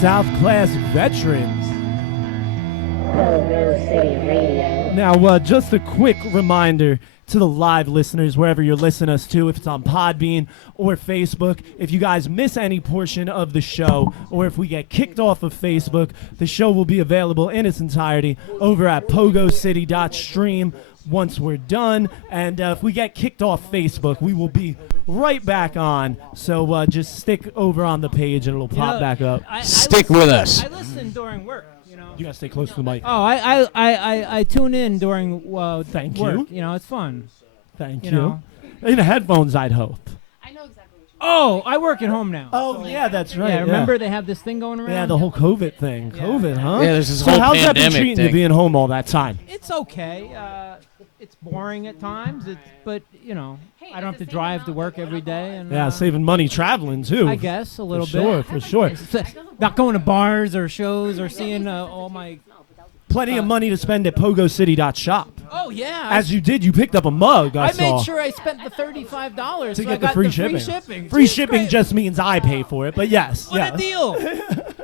South Class veterans. PoGo City Radio. Now, just a quick reminder to the live listeners, wherever you're listening us to, if it's on Podbean or Facebook, if you guys miss any portion of the show, or if we get kicked off of Facebook, the show will be available in its entirety over at pogocity.stream once we're done. And if we get kicked off Facebook, we will be right back on. So just stick over on the page and it'll pop back up. Stick with us. I listen during work. You gotta stay close to the mic. Oh, I tune in during Thank work. you. It's fun. Thank you. know. In headphones, I'd hope. I know exactly what you mean. Oh, I work at home now. Oh, yeah, that's right. Yeah, remember they have this thing going around? Yeah, the whole COVID thing. Yeah. COVID, huh? Yeah, there's this so whole how's that been pandemic treating thing. you being home all that time? It's okay. It's boring at times, but Hey, I don't have at to the same drive to amount, work you're every day. And Yeah, saving money traveling, too. I guess a little Sure, bit. for sure. Not going to bars or shows or seeing all my. Plenty of money to spend at pogocity.shop. Oh yeah. As you did, you picked up a mug, I saw. made sure I spent the $35 to so get I the got free the shipping. Free shipping. Free Jeez, shipping great. just means I pay for it, but yes. What yeah. a deal!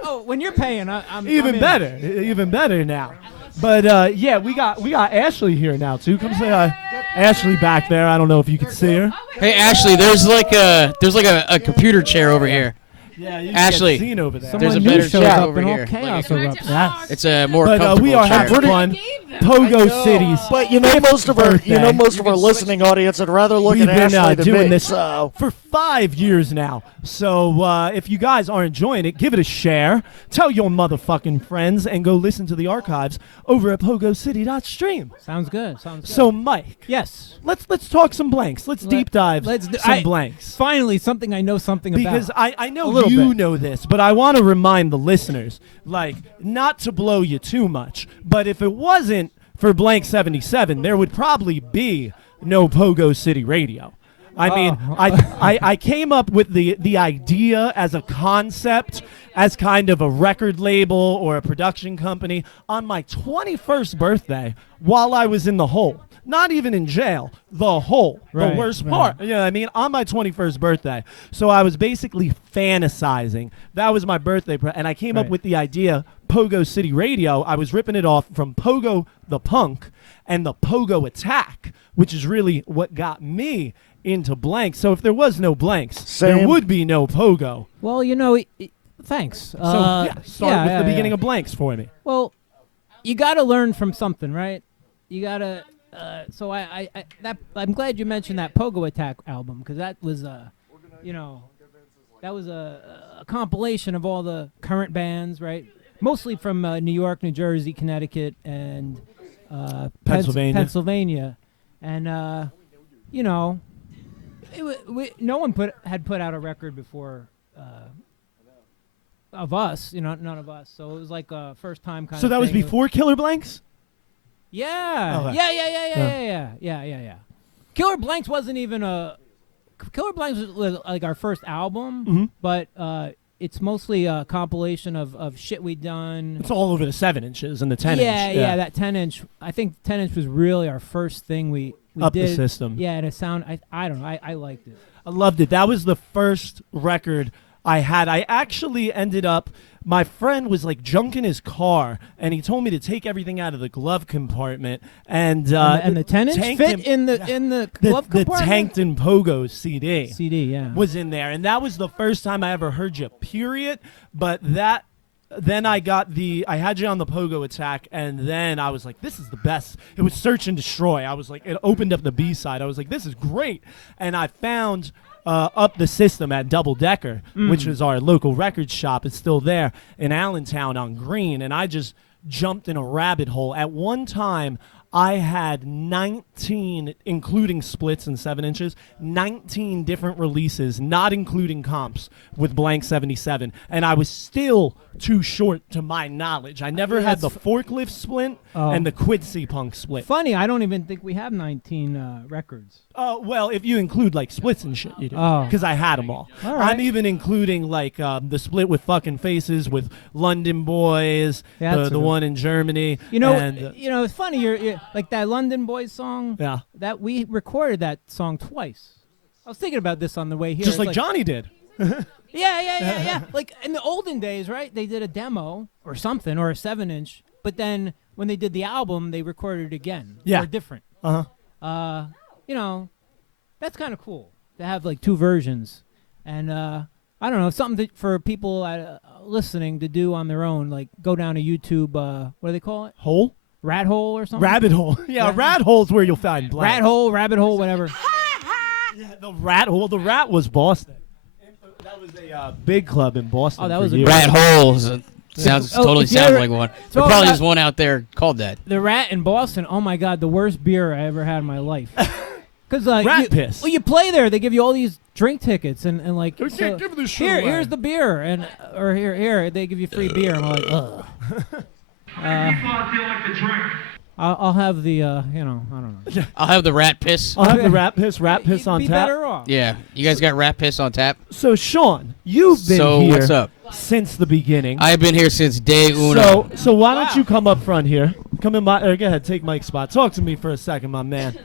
Oh, when you're paying, I'm Even in. better. Even better now. But yeah, we got Ashley here now too. Come say hi. Ashley back there. I don't know if you can see her. Hey Ashley, there's like a computer chair over here. Yeah, you Ashley. Get seen over there. Someone There's a new better shows chair up over and all here. chaos Look at erupts. Yes. It's a more But comfortable we are chair. having fun. Gave them. Pogo City's. But you know most of our birthday. listening audience would rather look We've at been Ashley than doing me. this So for 5 years now. So if you guys are enjoying it, give it a share. Tell your motherfucking friends and go listen to the archives over at pogocity.stream. Sounds good. Sounds good. So Mike, yes. let's talk some blanks. Let's deep dive some blanks. Finally, something I know something Because about. I A know little you bit. know this, but I want to remind the listeners, like, not to blow you too much, but if it wasn't for Blank 77, there would probably be no Pogo City Radio. I mean, I came up with the idea as a concept, as kind of a record label or a production company on my 21st birthday while I was in the hole. Not even in jail, the hole, Right, the worst right. part. You know what I mean? On my 21st birthday. So I was basically fantasizing. That was my birthday. And I came up Right. with the idea, Pogo City Radio. I was ripping it off from Pogo the Punk and the Pogo Attack, which is really what got me into Blanks. So if there was no Blanks, there Same. would be no Pogo. Well, thanks. So yeah, start with the beginning of Blanks for me. Well, you got to learn from something, right? You got to. So I'm glad you mentioned that Pogo Attack album because that was that was a compilation of all the current bands, right? Mostly from New York, New Jersey, Connecticut, and Pennsylvania. And no one had put out a record before of us, none of us. So it was like a first time kind of. So that was thing. before Killer Blanks? Yeah. Okay. Yeah. Killer Blanks wasn't even Killer Blanks was like our first album, but it's mostly a compilation of shit we'd done. It's all over the 7 inches and the 10 inch. Yeah, that 10-inch. I think 10-inch was really our first thing we Up did. the system. Yeah, and it sound. I don't know. I liked it. I loved it. That was the first record I had. I actually ended up, my friend was like junk in his car, and he told me to take everything out of the glove compartment. And the 10-inch fit in the glove the compartment? Tanked and Pogo CD. CD, yeah. Was in there, and that was the first time I ever heard you. Period. But then I had you on the Pogo Attack, and then I was like, this is the best. It was Search and Destroy. I was like, it opened up the B-side. I was like, this is great. And I found Up the System at Double Decker, which was our local record shop. It's still there in Allentown on Green, and I just jumped in a rabbit hole. At one time, I had 19, including splits and 7 inches, 19 different releases, not including comps, with Blank 77. And I was still too short to my knowledge. I never had the forklift split and the Quincy Punk split. Funny, I don't even think we have 19 records. Well, if you include like splits and shit, you do. Oh. Because I had them all. All right. I'm even including like the split with Fucking Faces, with London Boys, Yeah, that's the a- one in Germany. and, It's funny. You're like that London Boys song. yeah. That we recorded that song twice. I was thinking about this on the way here. Just It's like Johnny did. Yeah. Like in the olden days, right? They did a demo or something or a 7-inch, but then when they did the album, they recorded it again. Yeah. Or different. Uh-huh. You know, that's kind of cool to have like 2 versions, and I don't know, something for people listening to do on their own. Like go down to YouTube. What do they call it? Hole? Rat hole or something? Rabbit hole. Yeah, rat hole's where you'll find Blanx. Rat hole, rabbit hole, whatever. Yeah, the rat hole. The rat was Boston. That was a big club in Boston. Oh, that for was a years. Rat holes. Sounds if you sounds ever- like one. so There probably that- is one out there called that. The Rat in Boston. Oh my God, the worst beer I ever had in my life. Because Rat piss. Well, you play there. They give you all these drink tickets and like. You can't give this shit here, away. here's the beer, and or here they give you free beer. I'm like, ugh. I'll have the I don't know. I'll have the rat piss. I'll have the rat piss You'd on be tap. better off. Yeah, you guys got rat piss on tap. So Sean, you've been So, here what's up? since the beginning. I've been here since day uno. So why don't you come up front here? Come in my. Go ahead, take Mike's spot. Talk to me for a second, my man.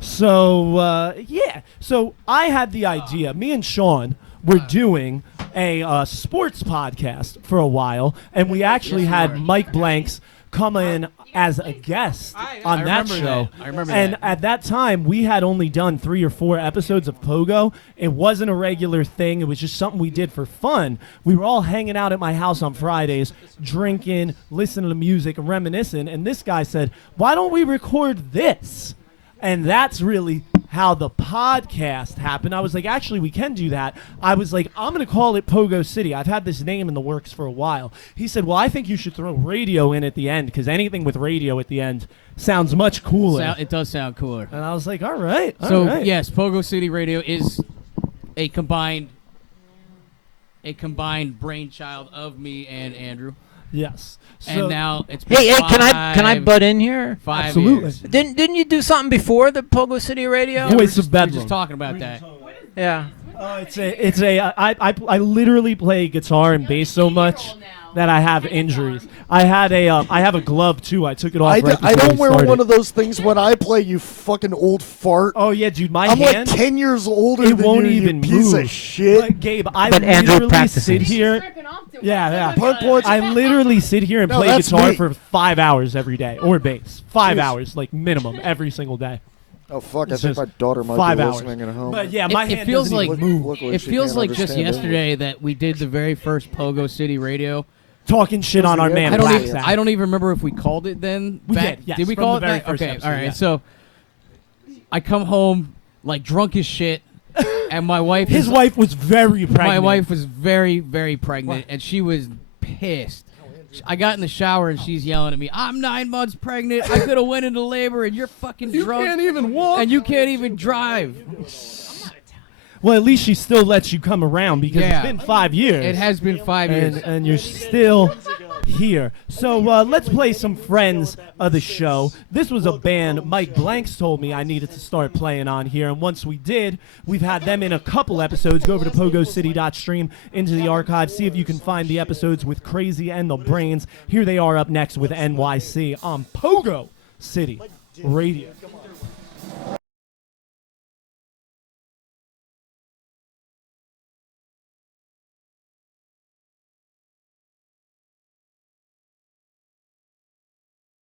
So yeah. So I had the idea. Me and Sean were doing a sports podcast for a while, and we actually had Mike Blanx come in as a guest on I that remember show. that. I remember and that. at that time, we had only done 3 or 4 episodes of PoGo. It wasn't a regular thing. It was just something we did for fun. We were all hanging out at my house on Fridays, drinking, listening to music, and reminiscing. And this guy said, why don't we record this? And that's really how the podcast happened. I was like, actually, we can do that. I was like, I'm going to call it Pogo City. I've had this name in the works for a while. He said, well, I think you should throw radio in at the end, because anything with radio at the end sounds much cooler. It does sound cooler. And I was like, all right. So all right. yes, Pogo City Radio is a combined brainchild of me and Andrew. Yes. And So- now it's been Hey, can I butt in here? 5 Absolutely. years. Didn't you do something before the Pogo City Radio? Voice We're of just Bedlam. talking about that. Yeah. I literally play guitar and bass so much that I have injuries. I have a glove too. I took it off. I right before don't we wear started. one of those things when I play, you fucking old fart. Oh yeah, dude, my I'm hand. like 10 years older It than won't you, even you piece move. of shit. But, Gabe, I But Andrew literally practices. sit here. Yeah. Punt points. I literally sit here and No, play that's guitar me. for 5 hours every day, or bass. 5 Jeez. hours, like minimum, every single day. Oh, fuck. I It's think just my daughter might 5 be hours. listening at home. But yeah, my It hand feels doesn't like even move. Look like it she feels can't like just understand yesterday that we did the very first Pogo City Radio. Talking shit on our man. I don't Black even Sabbath. I don't even remember if we called it then. We back- did, yes, Did we from call the it very that? first Okay, episode, all right. yeah. So I come home like drunk as shit, and my wife. His is, wife was very pregnant. My wife was very, very pregnant, What? and she was pissed. I got in the shower and she's yelling at me, "I'm 9 months pregnant. I could have went into labor, and you're fucking You drunk, can't even walk. and you can't even drive." Well, at least she still lets you come around because Yeah. it's been 5 years. It has been 5 years. and you're still here. So let's play some friends of the show. This was a band Mike Blanx told me I needed to start playing on here, and once we did, we've had them in a couple episodes. Go over to pogocity.stream into the archive, see if you can find the episodes with Crazy and the Brains. Here they are up next with NYC on Pogo City Radio.